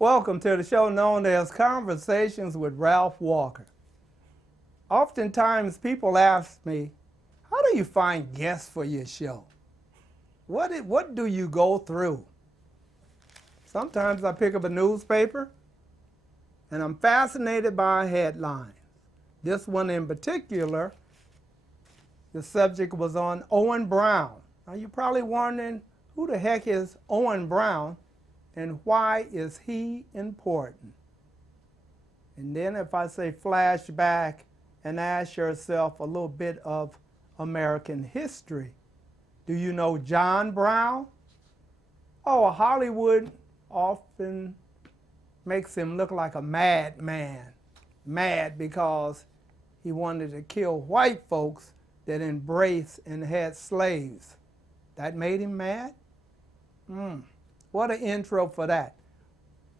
Welcome to the show known as Conversations with Ralph Walker. Oftentimes people ask me, how do you find guests for your show? What do you go through? Sometimes I pick up a newspaper and I'm fascinated by headlines. This one in particular, the subject was on Owen Brown. Now you're probably wondering, who the heck is Owen Brown and why is he important? And then if I say flashback and ask yourself a little bit of American history, do you know John Brown? Oh, Hollywood often makes him look like a madman. Mad because he wanted to kill white folks that embraced and had slaves. That made him mad? What an intro for that.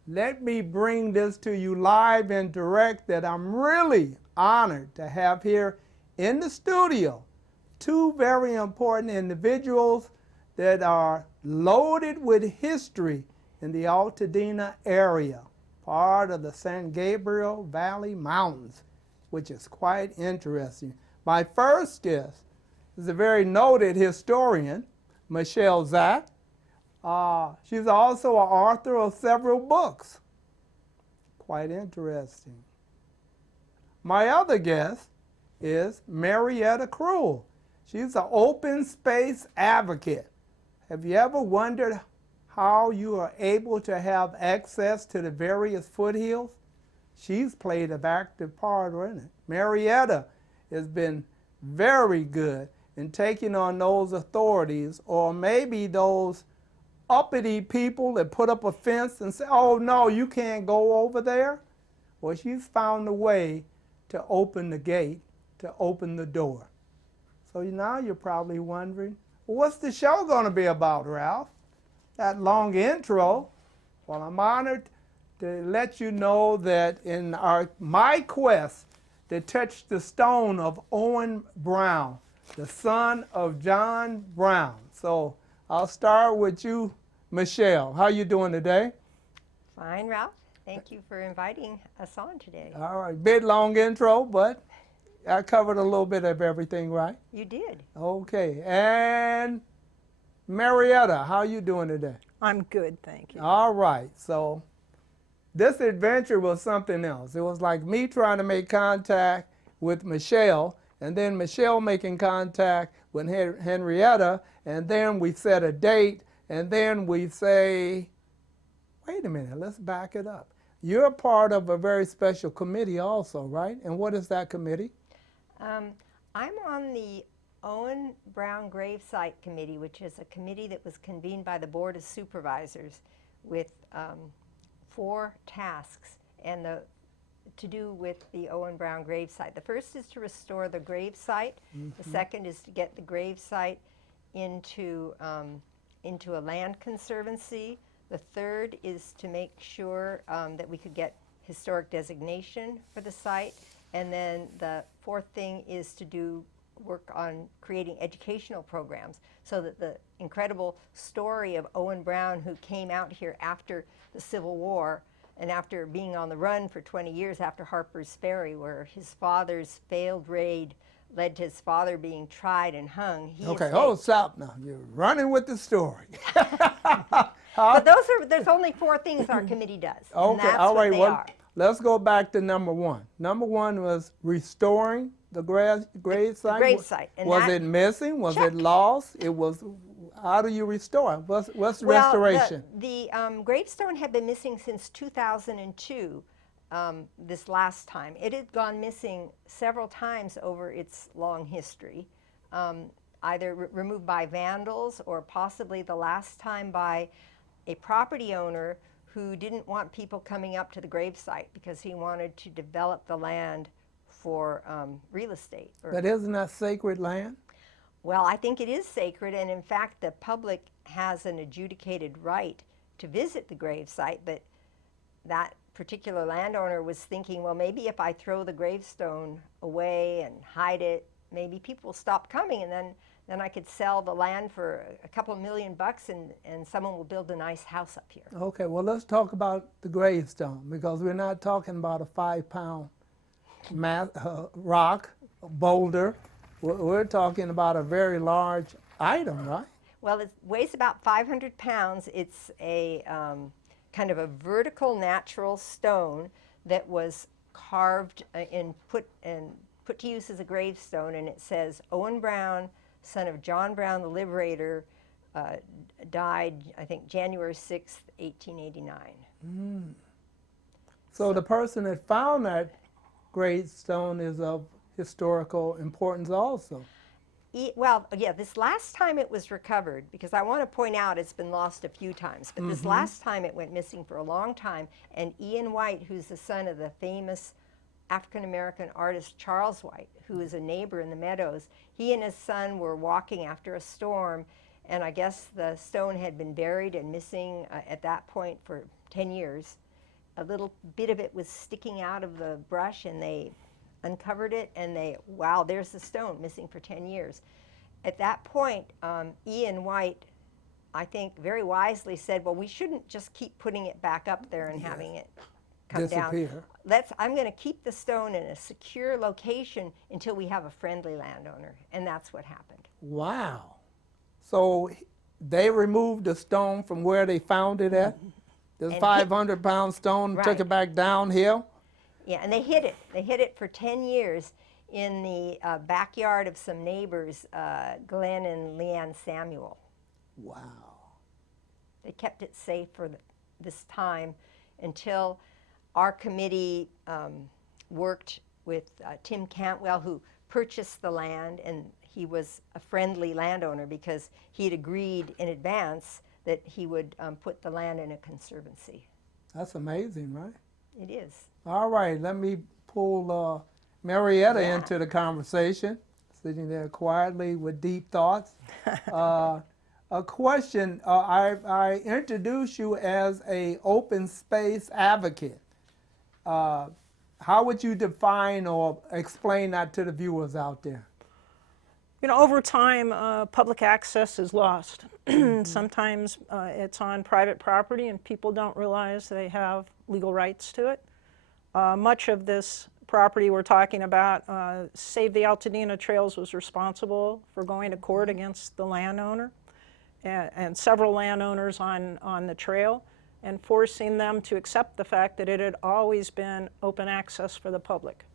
Let me bring this to you live and direct that I'm really honored to have here in the studio two very important individuals that are loaded with history in the Altadena area, part of the San Gabriel Valley Mountains, which is quite interesting. My first guest is a very noted historian, Michele Zack. She's also an author of several books. Quite interesting. My other guest is Marietta Kruells. She's an open space advocate. Have you ever wondered how you are able to have access to the various foothills? She's played an active part in it. Marietta has been very good in taking on those authorities, or maybe those uppity people that put up a fence and say, oh no, you can't go over there. Well, she's found a way to open the gate, to open the door. So now you're probably wondering, well, what's the show going to be about, Ralph? That long intro. Well, I'm honored to let you know that in my quest to touch the stone of Owen Brown, the son of John Brown. So I'll start with you, Michele. How you doing today? Fine, Ralph. Thank you for inviting us on today. All right, bit long intro, but I covered a little bit of everything, right? You did. Okay, and Marietta, how you doing today? I'm good, thank you. All right, so this adventure was something else. It was like me trying to make contact with Michele, and then Michele making contact with Henrietta, and then we set a date, and then we say, wait a minute, let's back it up. You're part of a very special committee also, right? And what is that committee? I'm on the Owen Brown Gravesite Committee, which is a committee that was convened by the Board of Supervisors with 4 tasks and to do with the Owen Brown gravesite. The first is to restore the gravesite. The second is to get the gravesite into a land conservancy. The third is to make sure that we could get historic designation for the site. And then the fourth thing is to do work on creating educational programs so that the incredible story of Owen Brown, who came out here after the Civil War and after being on the run for 20 years after Harper's Ferry, where his father's failed raid led to his father being tried and hung. Okay, hold stop now. You're running with the story. But there's only 4 things our committee does. Okay, and that's all right, what they well, are. let's go back to number 1. Number 1 was restoring the gravesite. The gravesite. Was it missing? Was it lost? It was. How do you restore? What's restoration? The gravestone had been missing since 2002. This last time. It had gone missing several times over its long history, either removed by vandals or possibly the last time by a property owner who didn't want people coming up to the gravesite because he wanted to develop the land for real estate. But isn't that sacred land? Well, I think it is sacred, and in fact the public has an adjudicated right to visit the gravesite, but that particular landowner was thinking, well, maybe if I throw the gravestone away and hide it, maybe people will stop coming, and then then I could sell the land for a couple $1,000,000 and someone will build a nice house up here. Okay, well, let's talk about the gravestone, because we're not talking about a 5-pound rock, boulder. We're talking about a very large item, right? Well, it weighs about 500 pounds. It's a kind of a vertical natural stone that was carved and put to use as a gravestone, and it says, Owen Brown, son of John Brown the Liberator, died, I think, January 6th, 1889. So the person that found that gravestone is of historical importance also. Well, yeah, this last time it was recovered, because I want to point out it's been lost a few times, but this last time it went missing for a long time, and Ian White, who's the son of the famous African-American artist Charles White, who is a neighbor in the Meadows, he and his son were walking after a storm, and I guess the stone had been buried and missing at that point for 10 years. A little bit of it was sticking out of the brush, and they uncovered it, and wow, there's the stone missing for 10 years. At that point, Ian White, I think very wisely said, well, we shouldn't just keep putting it back up there and having it come Disappear. down. I'm going to keep the stone in a secure location until we have a friendly landowner, and that's what happened. Wow. So they removed the stone from where they found it at? The 500-pound stone, Right. took it back downhill? Yeah, and they hid it. They hid it for 10 years in the backyard of some neighbors, Glenn and Leanne Samuel. Wow. They kept it safe for this time until our committee worked with Tim Cantwell, who purchased the land, and he was a friendly landowner because he had agreed in advance that he would put the land in a conservancy. That's amazing, right? It is. All right, let me pull Marietta into the conversation, sitting there quietly with deep thoughts. A question, I introduced you as an open space advocate. How would you define or explain that to the viewers out there? You know, over time, public access is lost. Sometimes it's on private property and people don't realize they have legal rights to it. Much of this property we're talking about, Save the Altadena Trails was responsible for going to court against the landowner and several landowners on the trail, and forcing them to accept the fact that it had always been open access for the public.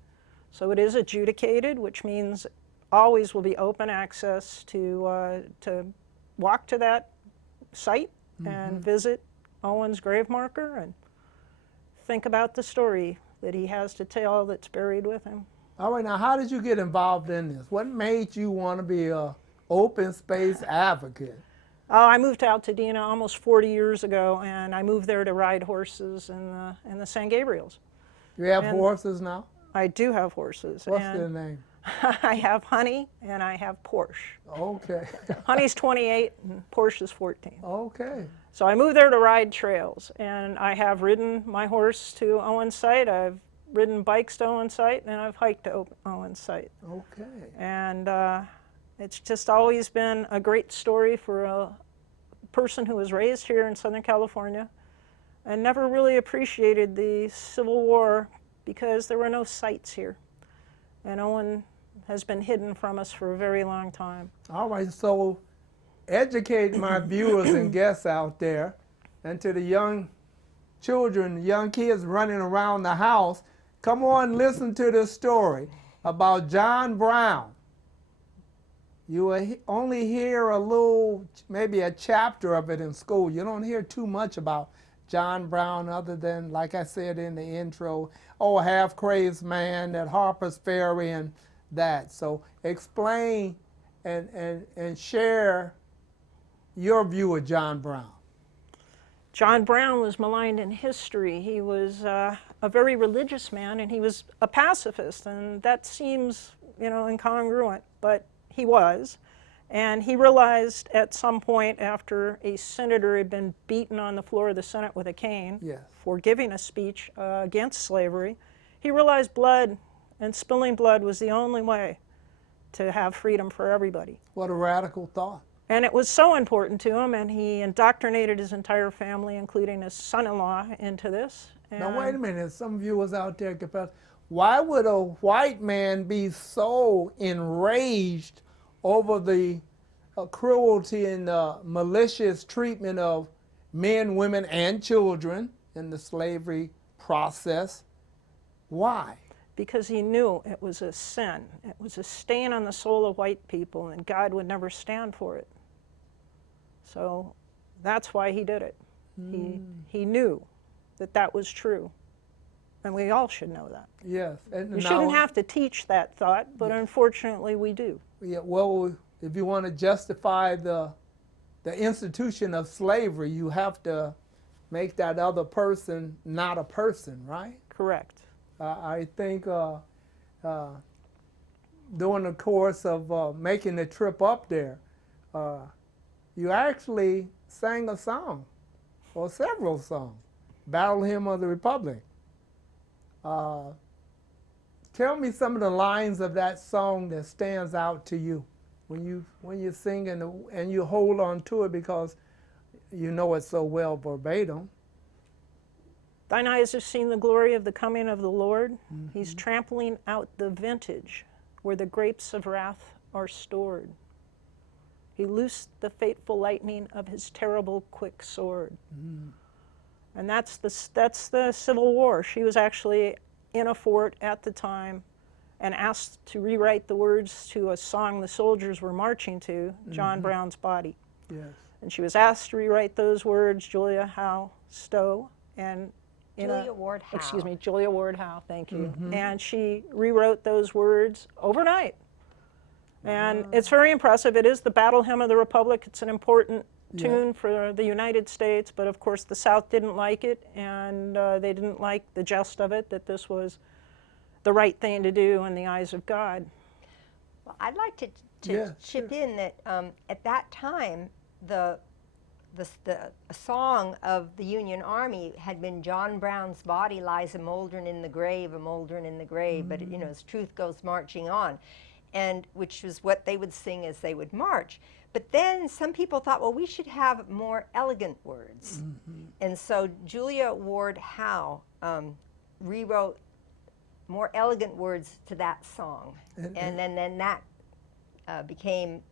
So it is adjudicated, which means always will be open access to walk to that site and visit Owen's grave marker and think about the story that he has to tell that's buried with him. All right, now how did you get involved in this? What made you want to be an open space advocate? I moved to Altadena almost 40 years ago, and I moved there to ride horses in the San Gabriels. You have horses now? I do have horses. What's their name? I have Honey and I have Porsche. Okay. Honey's 28 and Porsche is 14. Okay. So I moved there to ride trails, and I have ridden my horse to Owen's site. I've ridden bikes to Owen's site, and I've hiked to Owen's site. Okay. And it's just always been a great story for a person who was raised here in Southern California and never really appreciated the Civil War because there were no sites here. And Owen has been hidden from us for a very long time. All right, so educate my viewers and guests out there, and to the young children, young kids running around the house, come on, listen to this story about John Brown. You will only hear a little, maybe a chapter of it in school. You don't hear too much about John Brown other than, like I said in the intro, oh, half-crazed man at Harper's Ferry and that. So explain and share your view of John Brown. John Brown was maligned in history. He was a very religious man, and he was a pacifist, and that seems, you know, incongruent, but he was. And he realized at some point, after a senator had been beaten on the floor of the Senate with a cane for giving a speech against slavery, he realized blood and spilling blood was the only way to have freedom for everybody. What a radical thought. And it was so important to him, and he indoctrinated his entire family, including his son-in-law, into this. Now, wait a minute. Some viewers out there, why would a white man be so enraged over the cruelty and malicious treatment of men, women, and children in the slavery process? Why? Because he knew it was a sin. It was a stain on the soul of white people, and God would never stand for it. So that's why he did it. He knew that that was true. And we all should know that. Yes. And you shouldn't have to teach that thought, but unfortunately we do. Yeah, well, if you want to justify the institution of slavery, you have to make that other person not a person, right? Correct. I think during the course of making the trip up there, you actually sang a song, or several songs, Battle Hymn of the Republic. Tell me some of the lines of that song that stands out to you when you sing and you hold on to it because you know it so well verbatim. Thine eyes have seen the glory of the coming of the Lord. Mm-hmm. He's trampling out the vintage where the grapes of wrath are stored. He loosed the fateful lightning of his terrible quick sword. Mm. And that's the Civil War. She was actually in a fort at the time and asked to rewrite the words to a song the soldiers were marching to, John Brown's Body. Yes. And she was asked to rewrite those words, Julia Howe Stowe, and Julia Ward Howe. Excuse me, Julia Ward Howe, thank you. And she rewrote those words overnight. And it's very impressive. It is the Battle Hymn of the Republic. It's an important tune for the United States, but of course the South didn't like it, and they didn't like the gist of it, that this was the right thing to do in the eyes of God. Well, I'd like to chip in that at that time, the song of the Union Army had been John Brown's body lies a mouldering in the grave, a mouldering in the grave, but you know, as truth goes marching on, and which was what they would sing as they would march. But then some people thought, well, we should have more elegant words. And so Julia Ward Howe rewrote more elegant words to that song. And then that became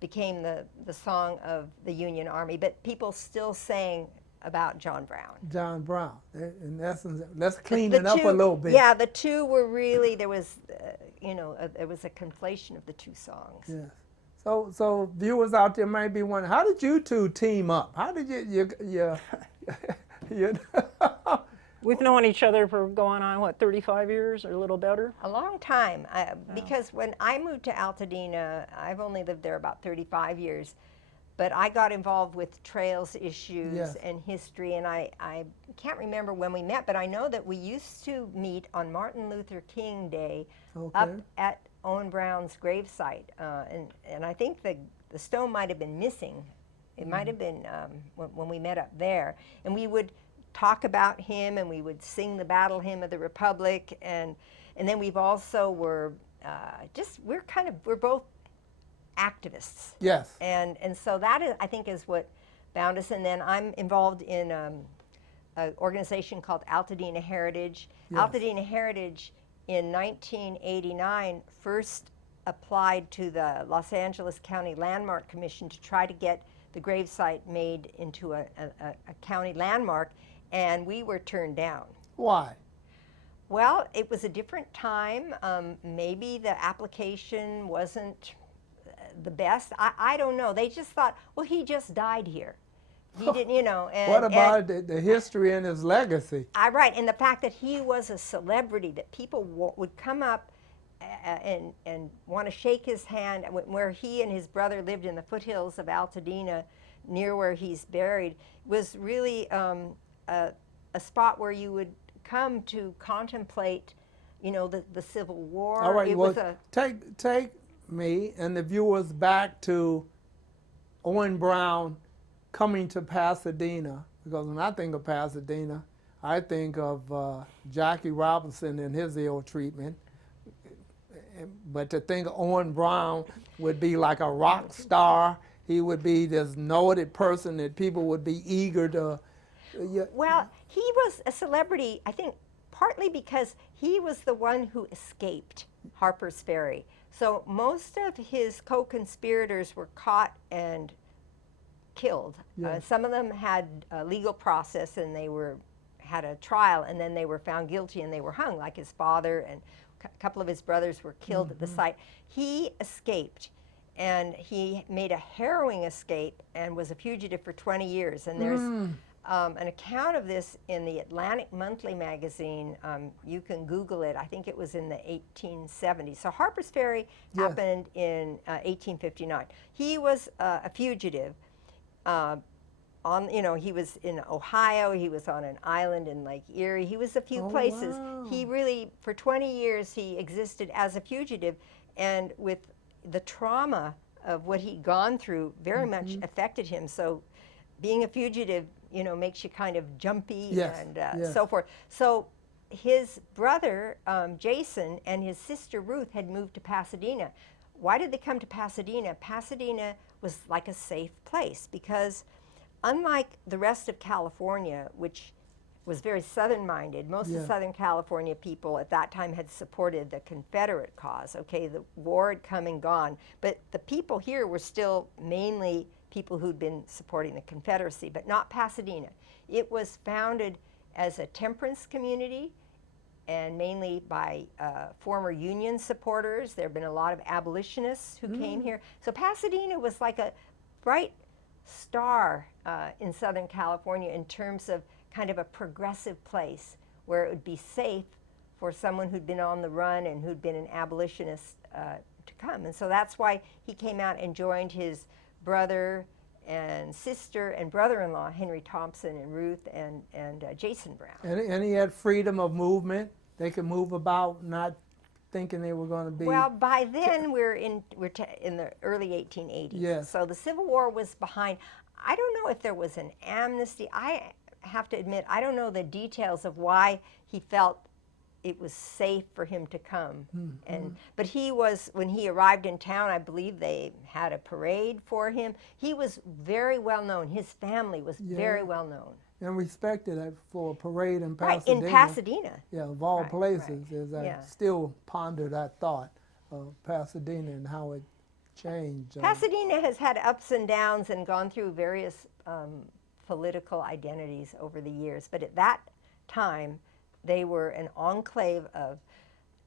the song of the Union Army. But people still sang about John Brown. John Brown. In essence, let's clean it up a little bit. Yeah, the two were really, there was, there was a conflation of the two songs. Yes. So viewers out there might be wondering, how did you two team up? How did you We've known each other for going on, what, 35 years or a little better? A long time, because when I moved to Altadena, I've only lived there about 35 years, but I got involved with trails issues and history, and I can't remember when we met, but I know that we used to meet on Martin Luther King Day up at Owen Brown's gravesite, and I think the stone might have been missing. It might have been when we met up there, and we would talk about him, and we would sing the Battle Hymn of the Republic, and then we've also we're both activists. Yes. And so that is, I think, is what bound us. And then I'm involved in an organization called Altadena Heritage. Yes. Altadena Heritage in 1989 first applied to the Los Angeles County Landmark Commission to try to get the gravesite made into a county landmark, and we were turned down. Why? Well, it was a different time. Maybe the application wasn't the best. I don't know. They just thought, well, he just died here. He didn't, And, what about the history and his legacy? Right, and the fact that he was a celebrity, that people would come up and want to shake his hand, where he and his brother lived in the foothills of Altadena, near where he's buried, was really a spot where you would come to contemplate, the Civil War. All right, take me and the viewers back to Owen Brown coming to Pasadena, because when I think of Pasadena, I think of Jackie Robinson and his ill treatment. But to think Owen Brown would be like a rock star, he would be this noted person that people would be eager to. Well, he was a celebrity, I think, partly because he was the one who escaped Harper's Ferry. So most of his co-conspirators were caught and killed. Yes. Some of them had a legal process and they had a trial, and then they were found guilty and they were hung, like his father, and a couple of his brothers were killed at the site. He escaped, and he made a harrowing escape and was a fugitive for 20 years. And there's an account of this in the Atlantic Monthly magazine. You can Google it. I think it was in the 1870s. So Harper's Ferry happened in 1859. He was a fugitive. He was in Ohio, he was on an island in Lake Erie, he was a few places. Wow. He really, for 20 years, he existed as a fugitive, and with the trauma of what he'd gone through very much affected him. So being a fugitive, makes you kind of jumpy and so forth. So his brother, Jason, and his sister Ruth had moved to Pasadena. Why did they come to Pasadena? Pasadena was like a safe place because unlike the rest of California, which was very Southern-minded, most of Southern California people at that time had supported the Confederate cause. Okay, the war had come and gone, but the people here were still mainly people who'd been supporting the Confederacy, but not Pasadena. It was founded as a temperance community and mainly by former Union supporters. There have been a lot of abolitionists who came here. So Pasadena was like a bright star in Southern California in terms of kind of a progressive place where it would be safe for someone who'd been on the run and who'd been an abolitionist to come. And so that's why he came out and joined his brother and sister and brother-in-law, Henry Thompson and Ruth and Jason Brown. And he had freedom of movement. They could move about, not thinking they were going to be. Well, by then we're in the early 1880s. Yes. So the Civil War was behind. I don't know if there was an amnesty. I have to admit, I don't know the details of why he felt it was safe for him to come. But he was, when he arrived in town, I believe they had a parade for him. He was very well known. His family was very well known. And respected for a parade in Pasadena. Right, in Pasadena. Yeah, of all places, as I still ponder that thought of Pasadena and how it changed. Pasadena has had ups and downs and gone through various political identities over the years, but at that time, they were an enclave of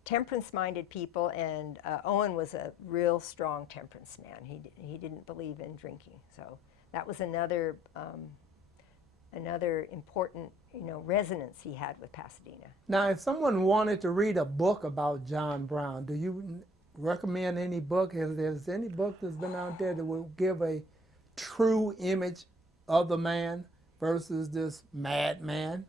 temperance-minded people, and Owen was a real strong temperance man. He didn't believe in drinking, so that was another important, resonance he had with Pasadena. Now, if someone wanted to read a book about John Brown, do you recommend any book? Is there any book that's been out there that will give a true image of the man versus this madman?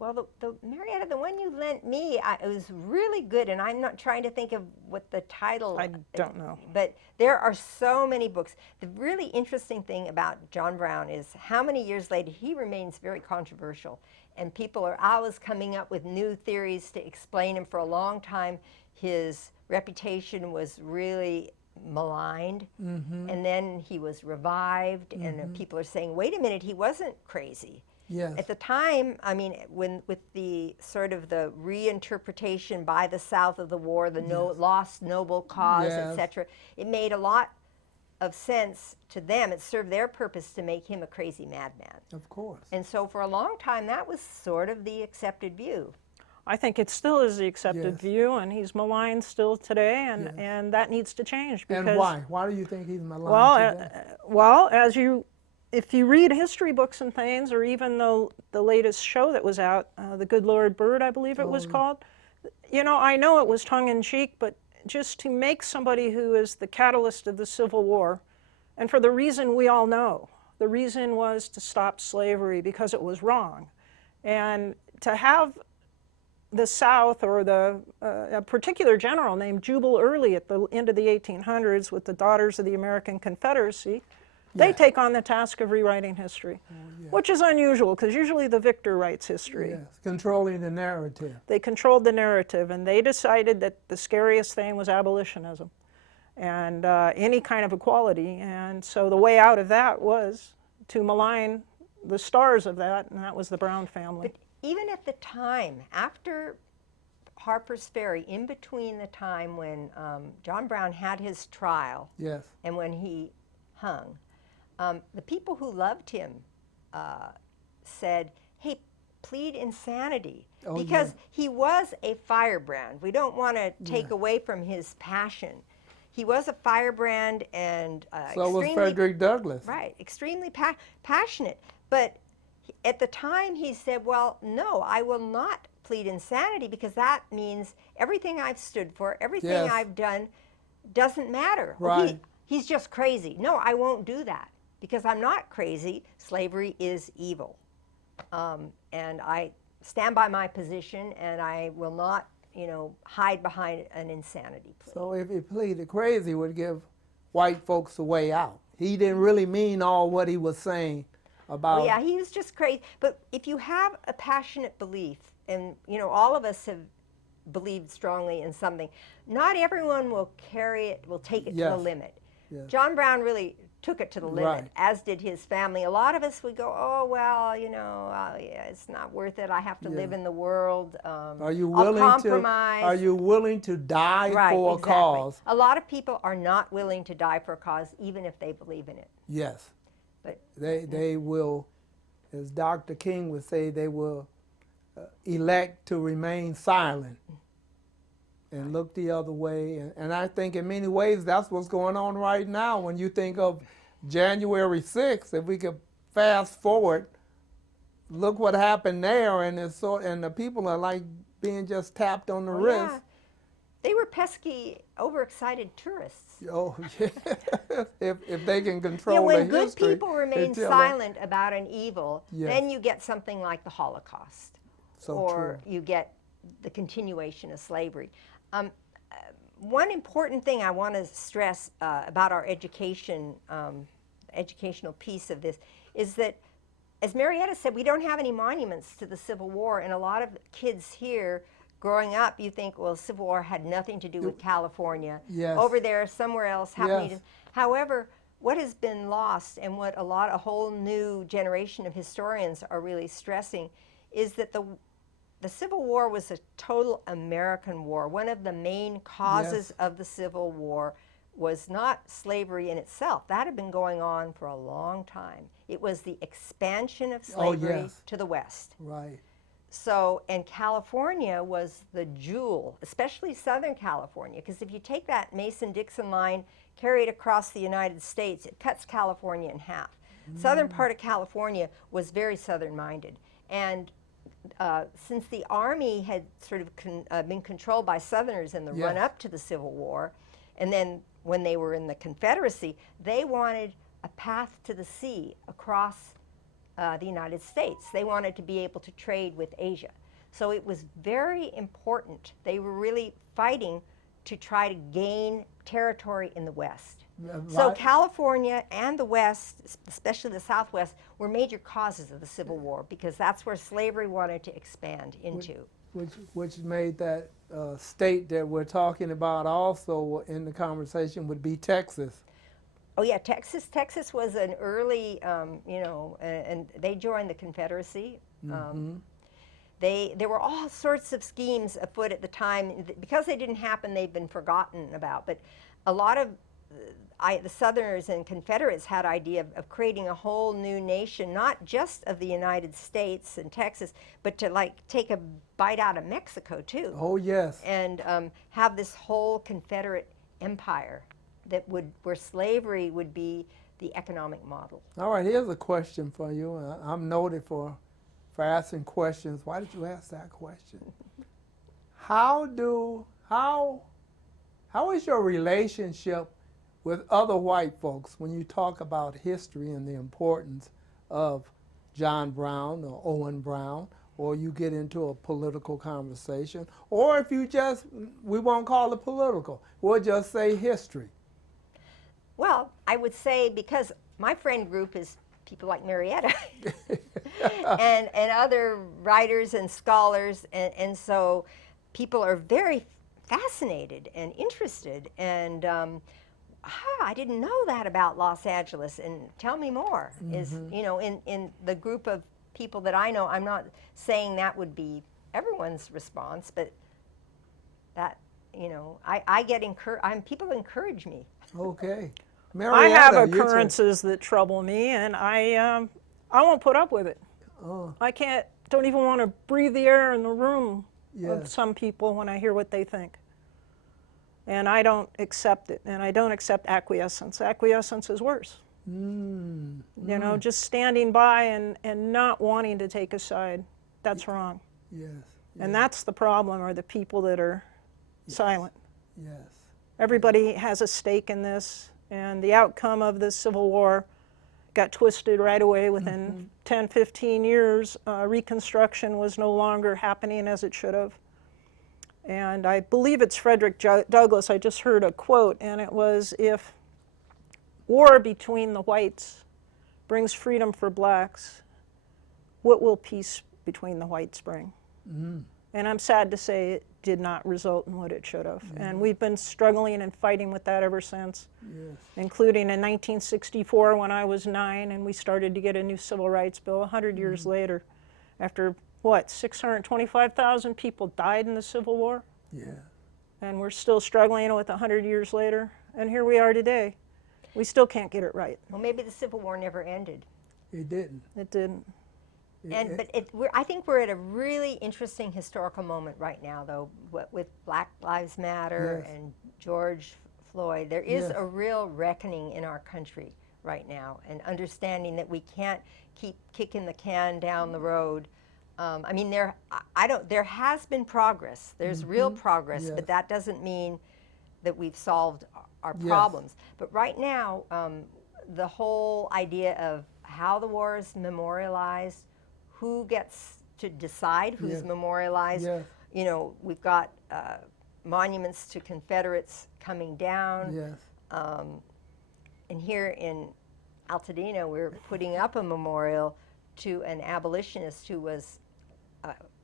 Well, the Marietta, the one you lent me, it was really good, and I'm not trying to think of what the title. I don't know. But there are so many books. The really interesting thing about John Brown is how many years later he remains very controversial, and people are always coming up with new theories to explain him. For a long time, his reputation was really maligned, and then he was revived, and people are saying, wait a minute, he wasn't crazy. Yes. At the time, I mean, with the sort of the reinterpretation by the South of the war, the lost noble cause, etc., it made a lot of sense to them. It served their purpose to make him a crazy madman. Of course. And so for a long time, that was sort of the accepted view. I think it still is the accepted view, and he's maligned still today, and that needs to change. Because, and why? Why do you think he's maligned today? Well, if you read history books and things, or even the latest show that was out, The Good Lord Bird, I believe it was called, I know it was tongue-in-cheek, but just to make somebody who is the catalyst of the Civil War, and for the reason we all know, the reason was to stop slavery because it was wrong. And to have the South, or a particular general named Jubal Early at the end of the 1800s with the Daughters of the American Confederacy, They Yeah. take on the task of rewriting history, which is unusual because usually the victor writes history. Yes, controlling the narrative. They controlled the narrative, and they decided that the scariest thing was abolitionism and any kind of equality. And so the way out of that was to malign the stars of that, and that was the Brown family. But even at the time, after Harper's Ferry, in between the time when John Brown had his trial Yes. and when he hung, the people who loved him said, hey, plead insanity. Oh, because yeah. he was a firebrand. We don't want to take Yeah. away from his passion. He was a firebrand and So was extremely, Frederick Douglass. right, extremely passionate. But at the time he said, well, no, I will not plead insanity because that means everything I've stood for, everything Yes. I've done doesn't matter. Right. He's just crazy. No, I won't do that because I'm not crazy. Slavery is evil. And I stand by my position and I will not, hide behind an insanity plea. So if he pleaded crazy, would give white folks a way out. He didn't really mean all what he was saying about. Well, yeah, he was just crazy. But if you have a passionate belief, and all of us have believed strongly in something, not everyone will take it to the Yes. limit. Yes. John Brown really took it to the limit, Right. as did his family. A lot of us would go, oh, well, yeah, it's not worth it. I have to Yeah. live in the world. Are you I'll willing compromise. to? Are you willing to die Right, for exactly. a cause? A lot of people are not willing to die for a cause, even if they believe in it. Yes. But They will, as Dr. King would say, they will elect to remain silent and look the other way. And I think in many ways that's what's going on right now. When you think of January 6th, if we could fast forward, look what happened there, and the people are like being just tapped on the oh, wrist. yeah, they were pesky, overexcited tourists. Oh, yeah. if they can control Yeah, when the good history, people remain until- silent about an evil, Yes. then you get something like the Holocaust, So or true. you get the continuation of slavery. One important thing I want to stress about our educational piece of this is that, as Marietta said, we don't have any monuments to the Civil War, and a lot of kids here growing up, you think, well, Civil War had nothing to do with California. Yes. Over there, somewhere else, happening. Yes. However, what has been lost, and what a whole new generation of historians are really stressing, is that the Civil War was a total American war. One of the main causes Yes. of the Civil War was not slavery in itself. That had been going on for a long time. It was the expansion of slavery yes. to the West. Right. So, and California was the jewel, especially Southern California, because if you take that Mason-Dixon line, carry it across the United States, it cuts California in half. Southern part of California was very Southern-minded. And since the Army had sort of been controlled by Southerners in the Yes. run-up to the Civil War, and then when they were in the Confederacy, they wanted a path to the sea across the United States. They wanted to be able to trade with Asia. So it was very important. They were really fighting to try to gain territory in the West. So Right. California and the West, especially the Southwest, were major causes of the Civil War because that's where slavery wanted to expand into. Which made that state that we're talking about also in the conversation would be Texas. Oh yeah, Texas. Texas was an early, and they joined the Confederacy. There were all sorts of schemes afoot at the time. Because they didn't happen, they've been forgotten about. But a lot of the Southerners and Confederates had idea of creating a whole new nation, not just of the United States and Texas, but to take a bite out of Mexico too. Oh, yes. And have this whole Confederate empire where slavery would be the economic model. All right, here's a question for you. I'm noted for asking questions. Why did you ask that question? How is your relationship with other white folks when you talk about history and the importance of John Brown or Owen Brown, or you get into a political conversation, or if we won't call it political, we'll just say history. Well, I would say because my friend group is people like Marietta and other writers and scholars, and so people are very fascinated and interested, and I didn't know that about Los Angeles, and tell me more. Is, you know, in the group of people that I know, I'm not saying that would be everyone's response, but that, you know, I get people encourage me. Okay. I Marietta, have you too. occurrences that trouble me, and I won't put up with it. Oh, I don't even want to breathe the air in the room of yes. some people when I hear what they think. And I don't accept it, and I don't accept acquiescence. Acquiescence is worse. You know, just standing by and not wanting to take a side, that's wrong. Yes. And that's the problem, are the people that are silent. Yes. Everybody has a stake in this, and the outcome of the Civil War got twisted right away within 10, 15 years. Reconstruction was no longer happening as it should have. And I believe it's Frederick Douglass. I just heard a quote, and it was, if war between the whites brings freedom for blacks, what will peace between the whites bring? And I'm sad to say it did not result in what it should have. And we've been struggling and fighting with that ever since, including in 1964 when I was 9, and we started to get a new civil rights bill 100 years later, after, what, 625,000 people died in the Civil War? Yeah. And we're still struggling with 100 years later, and here we are today. We still can't get it right. Well, maybe the Civil War never ended. It didn't. It didn't. I think we're at a really interesting historical moment right now, though, with Black Lives Matter and George Floyd. There is a real reckoning in our country right now, and understanding that we can't keep kicking the can down the road. I mean, there has been progress. There's real progress, but that doesn't mean that we've solved our problems. But right now, the whole idea of how the war is memorialized, who gets to decide who's memorialized. You know, we've got monuments to Confederates coming down. And here in Altadena, we're putting up a memorial to an abolitionist who was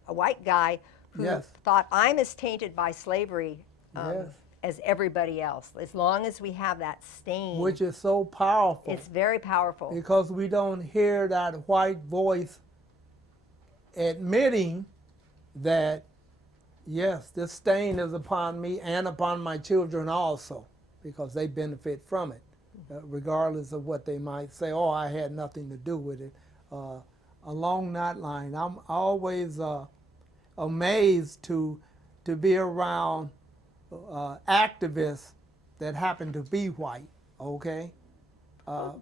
a white guy who thought, I'm as tainted by slavery as everybody else. As long as we have that stain. Which is so powerful. It's very powerful. Because we don't hear that white voice admitting that, yes, this stain is upon me and upon my children also, because they benefit from it, regardless of what they might say, oh, I had nothing to do with it. Along that line, I'm always amazed to be around activists that happen to be white, okay?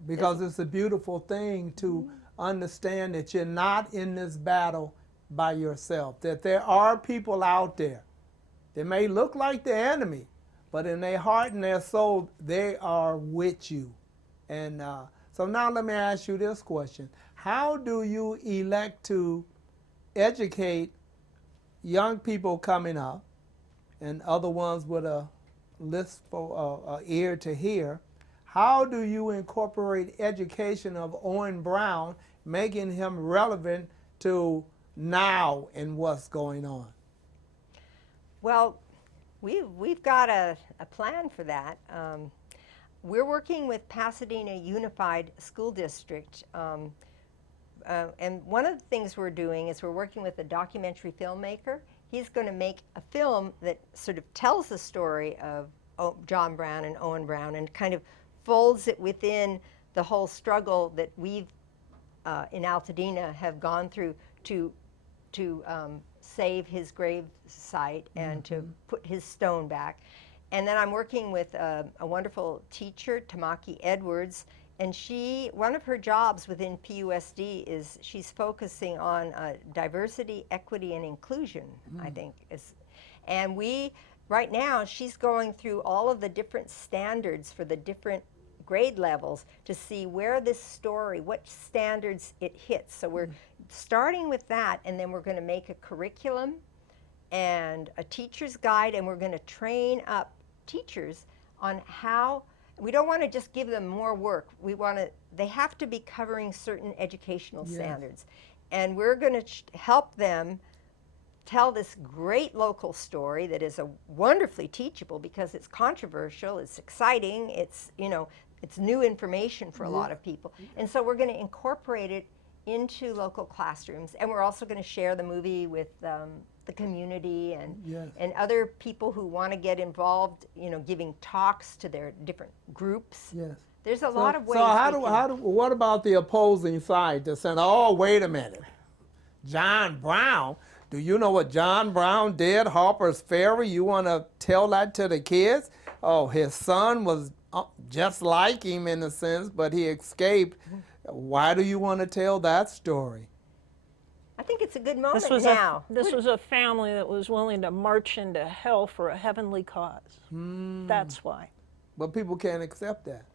Because it's a beautiful thing to understand that you're not in this battle by yourself, that there are people out there that may look like the enemy, but in their heart and their soul, they are with you. And so now let me ask you this question. How do you elect to educate young people coming up and other ones with a listful ear to hear? How do you incorporate education of Owen Brown, making him relevant to now and what's going on? Well, we've got a plan for that. We're working with Pasadena Unified School District, and one of the things we're doing is we're working with a documentary filmmaker. He's going to make a film that sort of tells the story of John Brown and Owen Brown and kind of folds it within the whole struggle that we've in Altadena have gone through to save his grave site and to put his stone back. And then I'm working with a wonderful teacher, Tamaki Edwards, and one of her jobs within PUSD is she's focusing on diversity, equity, and inclusion, I think. And right now, she's going through all of the different standards for the different grade levels to see where this story, what standards it hits. So we're starting with that, and then we're going to make a curriculum and a teacher's guide, and we're going to train up teachers on how, we don't want to just give them more work. We want to, they have to be covering certain educational Yes. standards. And we're going to help them tell this great local story that is a wonderfully teachable because it's controversial, it's exciting, it's, you know, it's new information for a lot of people. And so we're going to incorporate it into local classrooms, and we're also going to share the movie with the community and Yes. and other people who want to get involved, you know, giving talks to their different groups. Yes. There's a lot of ways. So we can- what about the opposing side that said, oh, wait a minute, John Brown? Do you know what John Brown did, Harper's Ferry? You want to tell that to the kids? Oh, his son was just like him in a sense, but he escaped. Why do you want to tell that story? I think it's a good moment This was now. this was a family that was willing to march into hell for a heavenly cause. That's why. But people can't accept that.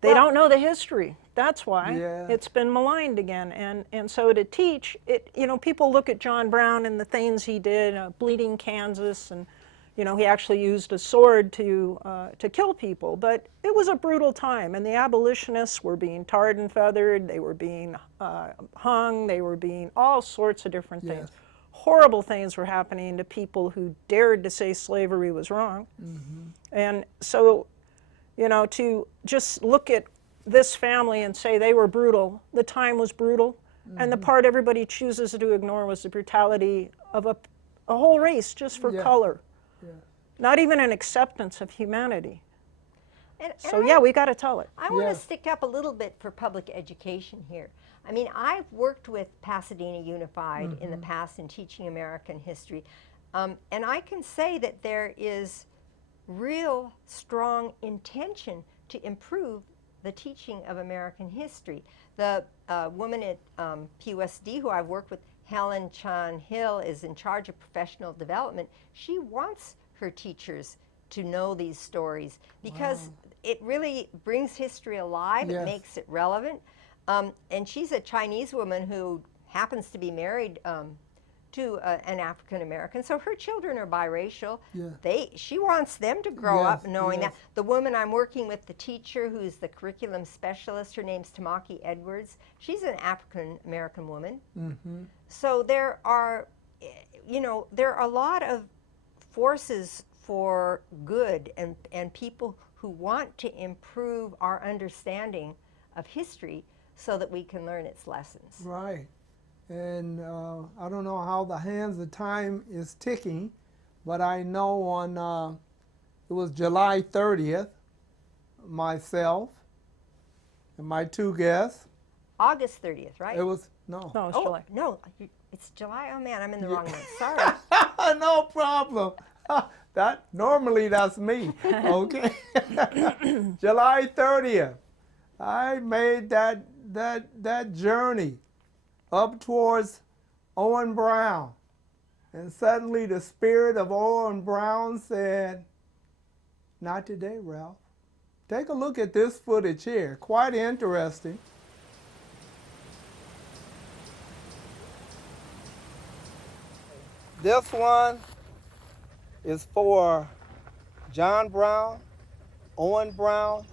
They don't know the history. That's why. Yeah. It's been maligned again. And so to teach, it, you know, people look at John Brown and the things he did, bleeding Kansas, and, you know, he actually used a sword to kill people. But it was a brutal time, and the abolitionists were being tarred and feathered. They were being hung. They were being all sorts of different things. Yes. Horrible things were happening to people who dared to say slavery was wrong. And so, you know, to just look at this family and say they were brutal, the time was brutal, and the part everybody chooses to ignore was the brutality of a whole race just for Yeah. color. Yeah. Not even an acceptance of humanity. And So yeah, we got to tell it. I want Yeah. to stick up a little bit for public education here. I mean, I've worked with Pasadena Unified in the past in teaching American history, and I can say that there is real strong intention to improve the teaching of American history. The woman at PUSD who I've worked with, Helen Chan Hill, is in charge of professional development. She wants her teachers to know these stories because it really brings history alive. Yes. It makes it relevant. And she's a Chinese woman who happens to be married to an African American, so her children are biracial. Yeah. She wants them to grow up Yes, knowing yes. that. The woman I'm working with, the teacher who's the curriculum specialist, her name's Tamaki Edwards. She's an African American woman. So there are, you know, there are a lot of forces for good and people who want to improve our understanding of history so that we can learn its lessons. Right. And I don't know how the hands of time is ticking, but I know on, it was July 30th, myself and my two guests, August 30th, right? it was, no. No, it's oh, July. no, it's July. Oh man, I'm in the wrong month. Sorry. No problem. Normally that's me, okay? July 30th, I made that journey up towards Owen Brown. And suddenly the spirit of Owen Brown said, not today, Ralph. Take a look at this footage here, quite interesting. This one is for John Brown, Owen Brown,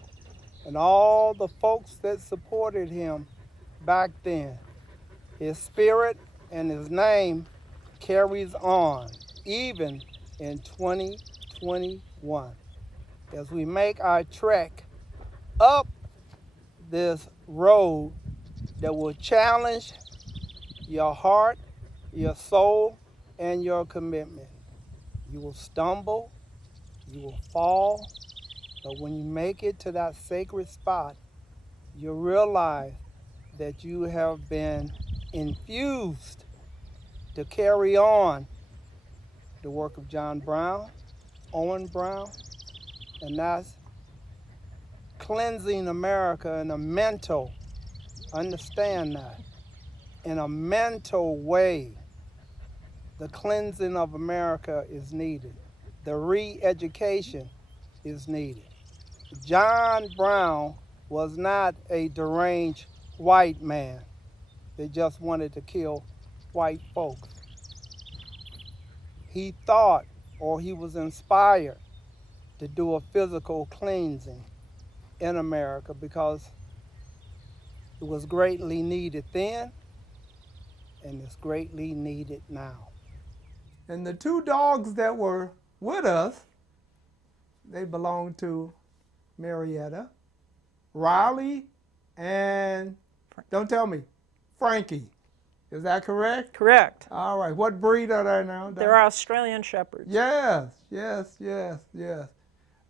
and all the folks that supported him back then. His spirit and his name carries on, even in 2021, as we make our trek up this road that will challenge your heart, your soul, and your commitment. You will stumble, you will fall, but when you make it to that sacred spot, you'll realize that you have been infused to carry on the work of John Brown, Owen Brown, and that's cleansing America in a mental, understand that, in a mental way. The cleansing of America is needed. The re-education is needed. John Brown was not a deranged white man that just wanted to kill white folks. He thought, or he was inspired to do a physical cleansing in America because it was greatly needed then and it's greatly needed now. And the two dogs that were with us, they belong to Marietta, Riley, and don't tell me, Frankie. Is that correct? Correct. All right. What breed are they now? They're Australian Shepherds. Yes, yes, yes, yes.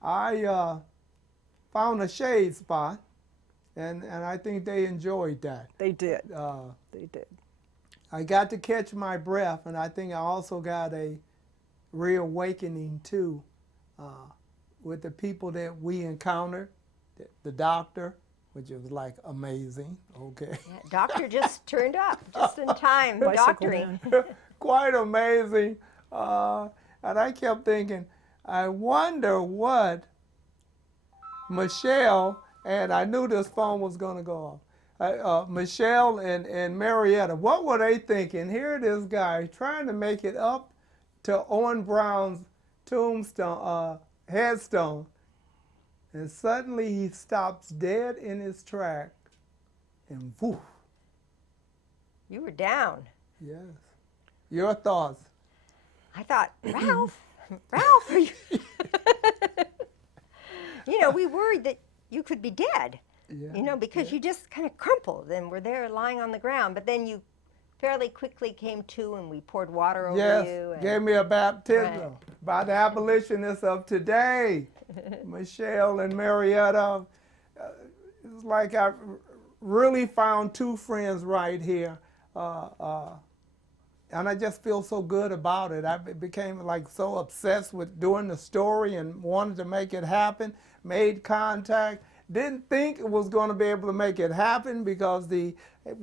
I found a shade spot, and I think they enjoyed that. They did. They did. I got to catch my breath, and I think I also got a reawakening too with the people that we encountered, the doctor, which was like amazing. Okay. Yeah, doctor just turned up just in time, doctoring. Quite amazing. And I kept thinking, I wonder what Michele, and I knew this phone was going to go off, Michele and Marietta, what were they thinking? Here this guy trying to make it up to Owen Brown's tombstone, headstone, and suddenly he stops dead in his track, and whoosh. You were down. Yes. Your thoughts? I thought, Ralph, Ralph, are you? You know, we worried that you could be dead. Yeah, you know, because you just kind of crumpled and were there lying on the ground. But then you fairly quickly came to, and we poured water over you. Yes, gave me a baptism Right. by the abolitionists of today, Michele and Marietta. It's like I really found two friends right here. And I just feel so good about it. I became like so obsessed with doing the story and wanted to make it happen, made contact. Didn't think it was going to be able to make it happen because we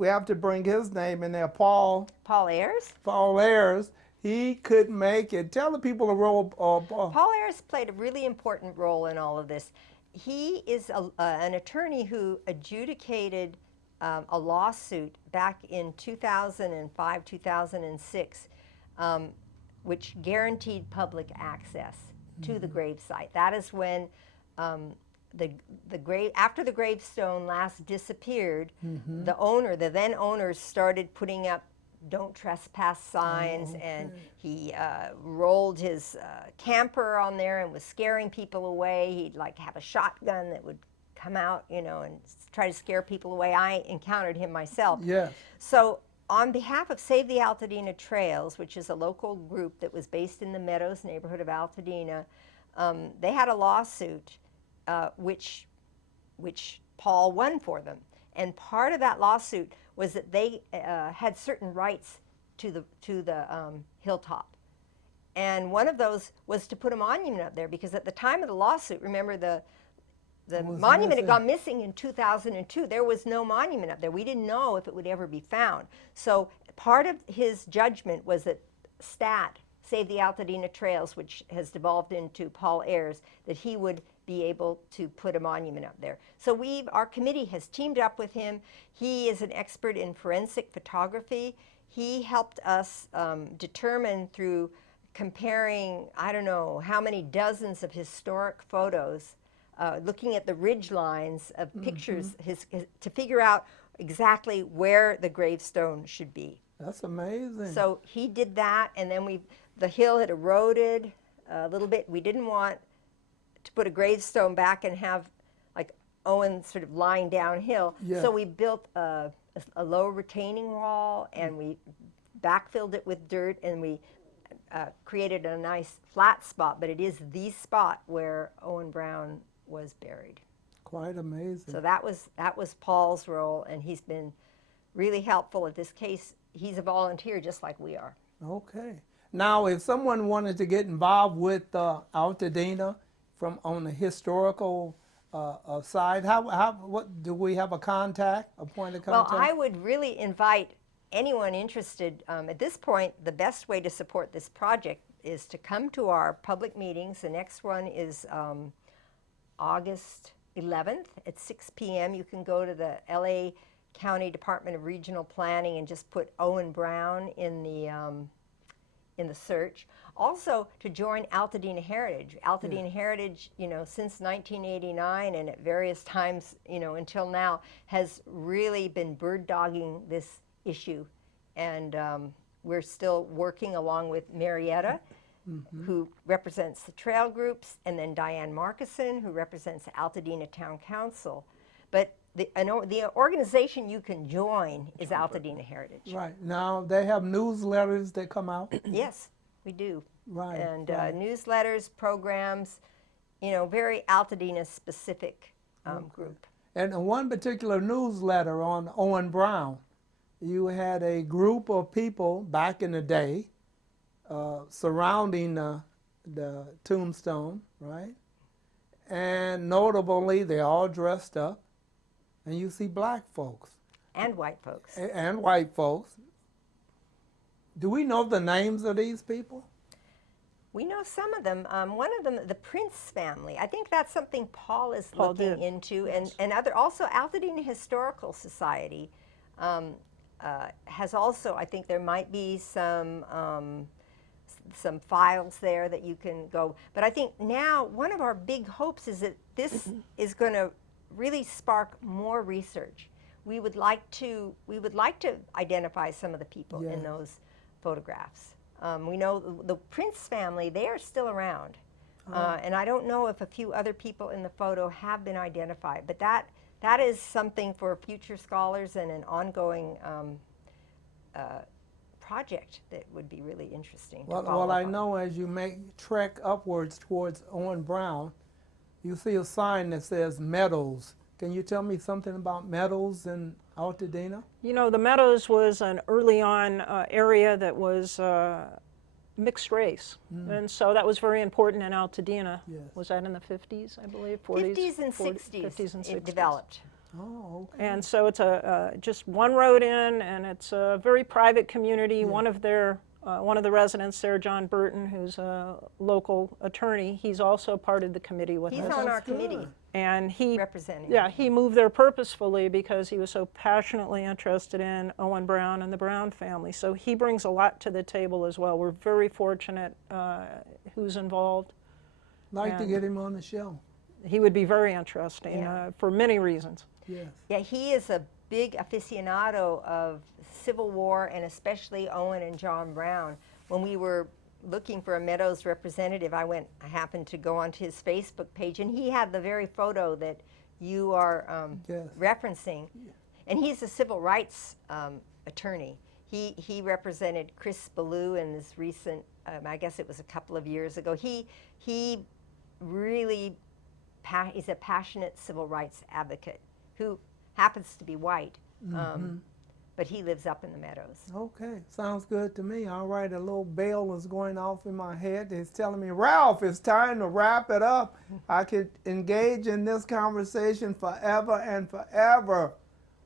have to bring his name in there, Paul Ayers? Paul Ayers. He couldn't make it. Tell the people the role. Paul Ayers played a really important role in all of this. He is an attorney who adjudicated a lawsuit back in 2005, 2006, which guaranteed public access to the gravesite. That is when after the gravestone last disappeared, the then owners started putting up "Don't trespass" signs, and he rolled his camper on there and was scaring people away. He'd like have a shotgun that would come out, you know, and try to scare people away. I encountered him myself. Yes. So on behalf of Save the Altadena Trails, which is a local group that was based in the Meadows neighborhood of Altadena, they had a lawsuit which Paul won for them. And part of that lawsuit was that they had certain rights to the hilltop. And one of those was to put a monument up there, because at the time of the lawsuit, remember the monument had gone missing in 2002. There was no monument up there. We didn't know if it would ever be found. So part of his judgment was that STAT, Save the Altadena Trails, which has devolved into Paul Ayers, that he would be able to put a monument up there. So our committee has teamed up with him. He is an expert in forensic photography. He helped us determine through comparing, I don't know, how many dozens of historic photos, looking at the ridge lines of pictures, to figure out exactly where the gravestone should be. That's amazing. So he did that, and then the hill had eroded a little bit. We didn't want to put a gravestone back and have like Owen sort of lying downhill. Yeah. So we built a low retaining wall, and we backfilled it with dirt, and we created a nice flat spot, but it is the spot where Owen Brown was buried. Quite amazing. So that was Paul's role, and he's been really helpful at this case. He's a volunteer just like we are. Okay. Now, if someone wanted to get involved with Altadena on the historical side, what do we have a point of contact? Well, I would really invite anyone interested. At this point, the best way to support this project is to come to our public meetings. The next one is August 11th at 6 p.m. You can go to the LA County Department of Regional Planning and just put Owen Brown in in the search. Also to join Altadena Heritage. Altadena Heritage, you know, since 1989 and at various times, you know, until now, has really been bird dogging this issue. And we're still working along with Marietta, who represents the trail groups, and then Diane Markison, who represents the Altadena Town Council. But the organization you can join is Altadena Heritage. Right. Now, they have newsletters that come out. Yes, we do. Right. And right. newsletters, programs, you know, very Altadena specific group. And in one particular newsletter on Owen Brown, you had a group of people back in the day surrounding the tombstone, right? And notably, they're all dressed up, and you see black folks. And white folks. And white folks. Do we know the names of these people? We know some of them. One of them, the Prince family. I think that's something Paul is looking into, yes. and other also Altadena Historical Society has also. I think there might be some files there that you can go. But I think now one of our big hopes is that this is going to really spark more research. We would like to identify some of the people in those photographs. We know the Prince family, they are still around. And I don't know if a few other people in the photo have been identified, but that is something for future scholars and an ongoing project that would be really interesting. Well, I know as you trek upwards towards Owen Brown, you see a sign that says Meadows. Can you tell me something about Meadows in Altadena? You know, the Meadows was an early on area that was mixed race. And so that was very important in Altadena. Yes. Was that in the 50s, I believe? 40s? 50s and 60s it developed. Oh, okay. And so it's just one road in, and it's a very private community. Yeah. One of the residents there, John Burton, who's a local attorney, he's also part of the committee with He's us. on our That's good. committee And he, representing. yeah, he moved there purposefully because he was so passionately interested in Owen Brown and the Brown family. So he brings a lot to the table as well. We're very fortunate who's involved. Like to get him on the show. He would be very interesting for many reasons. Yes. Yeah, he is a big aficionado of Civil War and especially Owen and John Brown. When we were looking for a Meadows representative, I happened to go onto his Facebook page, and he had the very photo that you are referencing. Yeah. And he's a civil rights attorney. He represented Chris Ballou in this recent, I guess it was a couple of years ago. He really is a passionate civil rights advocate who happens to be white, but he lives up in the Meadows. Okay, sounds good to me. All right, a little bell is going off in my head. It's telling me, Ralph, it's time to wrap it up. I could engage in this conversation forever and forever.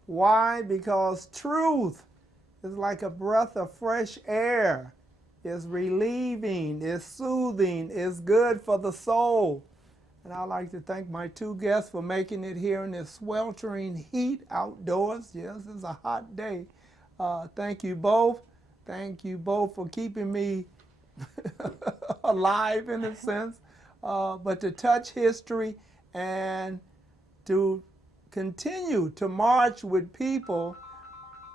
Why? Because truth is like a breath of fresh air. It's relieving, it's soothing, it's good for the soul. And I'd like to thank my two guests for making it here in this sweltering heat outdoors. Yes, it's a hot day. Thank you both. Thank you both for keeping me alive in a sense. But to touch history and to continue to march with people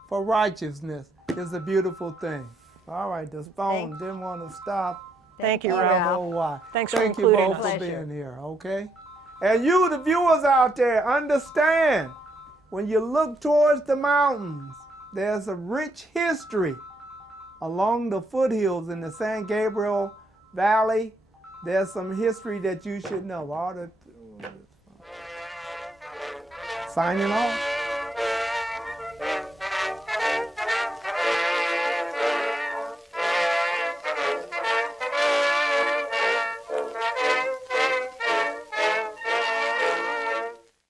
for righteousness is a beautiful thing. All right, this phone didn't want to stop. Thank you, I don't Ralph. know why. Thanks for Thank you including both us. for being here, okay? And you, the viewers out there, understand, when you look towards the mountains, there's a rich history along the foothills in the San Gabriel Valley. There's some history that you should know. Signing off.